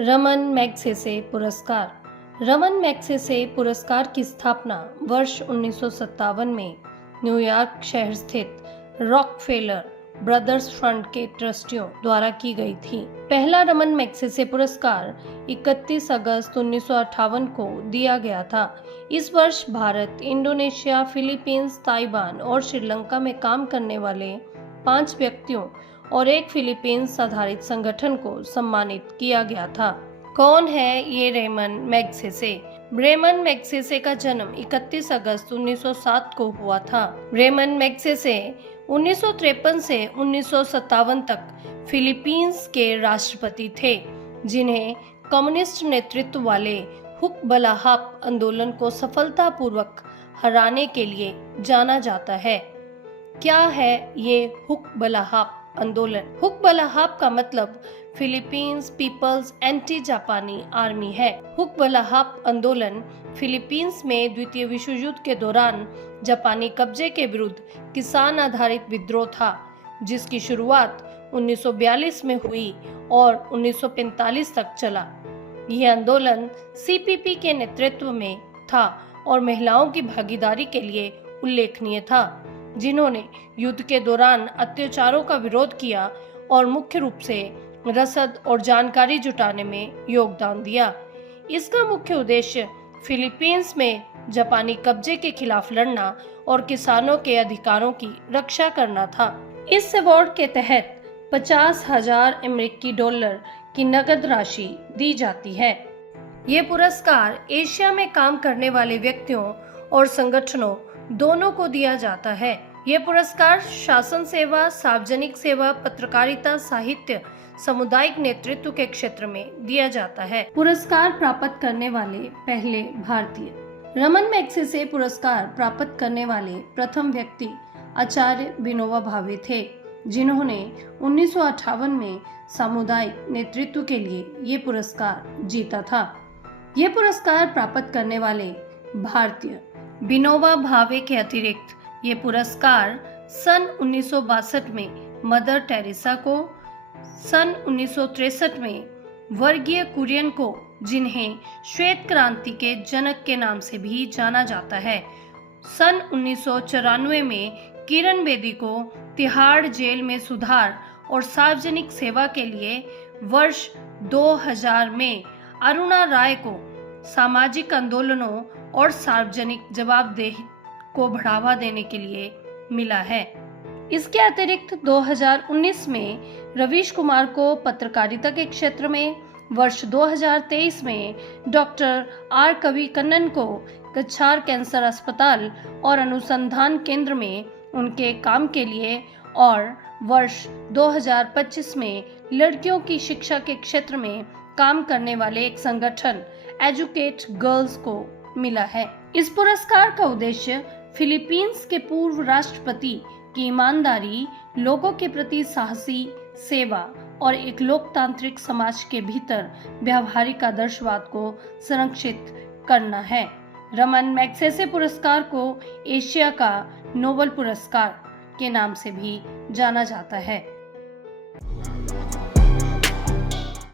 Raman Magsaysay पुरस्कार। Raman Magsaysay पुरस्कार की स्थापना वर्ष 1957 में न्यूयॉर्क शहर स्थित रॉकफेलर ब्रदर्स फंड के ट्रस्टियों द्वारा की गई थी। पहला रमन मैग्सेसे पुरस्कार 31 अगस्त 1958 को दिया गया था। इस वर्ष भारत, इंडोनेशिया, फिलीपींस, ताइवान और श्रीलंका में काम करने वाले 5 व्यक्तियों और एक फिलीपींस आधारित संगठन को सम्मानित किया गया था। कौन है ये रेमन मैग्सेसे? रेमन मैग्सेसे का जन्म 31 अगस्त 1907 को हुआ था। रेमन मैग्सेसे 1953 से 1957 तक फिलीपींस के राष्ट्रपति थे, जिन्हें कम्युनिस्ट नेतृत्व वाले हुक बलाहाप आंदोलन को सफलतापूर्वक हराने के लिए जाना जाता है। क्या है ये हुक बलाहाप आंदोलन? हुक बलाहाप का मतलब फिलीपींस पीपल्स एंटी जापानी आर्मी है। हुक बलाहाप आंदोलन फिलीपींस में द्वितीय विश्व युद्ध के दौरान जापानी कब्जे के विरुद्ध किसान आधारित विद्रोह था, जिसकी शुरुआत 1942 में हुई और 1945 तक चला। यह आंदोलन सीपीपी के नेतृत्व में था और महिलाओं की भागीदारी के लिए उल्लेखनीय था, जिन्होंने युद्ध के दौरान अत्याचारों का विरोध किया और मुख्य रूप से रसद और जानकारी जुटाने में योगदान दिया। इसका मुख्य उद्देश्य फिलीपींस में जापानी कब्जे के खिलाफ लड़ना और किसानों के अधिकारों की रक्षा करना था। इस अवार्ड के तहत 50,000 अमेरिकी डॉलर की नकद राशि दी जाती है। ये पुरस्कार एशिया में काम करने वाले व्यक्तियों और संगठनों दोनों को दिया जाता है। ये पुरस्कार शासन सेवा, सार्वजनिक सेवा, पत्रकारिता, साहित्य, सामुदायिक नेतृत्व के क्षेत्र में दिया जाता है। पुरस्कार प्राप्त करने वाले पहले भारतीय। रमन मैग्सेसे पुरस्कार प्राप्त करने वाले प्रथम व्यक्ति आचार्य विनोबा भावे थे, जिन्होंने 1958 में सामुदायिक नेतृत्व के लिए ये पुरस्कार जीता था। ये पुरस्कार प्राप्त करने वाले भारतीय। विनोबा भावे के अतिरिक्त ये पुरस्कार सन 1962 में मदर टेरेसा को, सन 1963 में वर्गीय कुरियन को, जिन्हें श्वेत क्रांति के जनक के नाम से भी जाना जाता है, सन 1994 में किरण बेदी को तिहाड़ जेल में सुधार और सार्वजनिक सेवा के लिए, वर्ष 2000 में अरुणा राय को सामाजिक आंदोलनों और सार्वजनिक जवाबदेही को बढ़ावा देने के लिए मिला है। इसके अतिरिक्त 2019 में रवीश कुमार को पत्रकारिता के क्षेत्र में, वर्ष 2023 में डॉक्टर आर कविकन्नन को कछार कैंसर अस्पताल और अनुसंधान केंद्र में उनके काम के लिए, और वर्ष 2025 में लड़कियों की शिक्षा के क्षेत्र में काम करने वाले एक संगठन एजुकेट गर्ल्स को मिला है। इस पुरस्कार का उद्देश्य फिलीपींस के पूर्व राष्ट्रपति की ईमानदारी, लोगों के प्रति साहसी सेवा और एक लोकतांत्रिक समाज के भीतर व्यावहारिक आदर्शवाद को संरक्षित करना है। रमन मैग्सेसे पुरस्कार को एशिया का नोबेल पुरस्कार के नाम से भी जाना जाता है।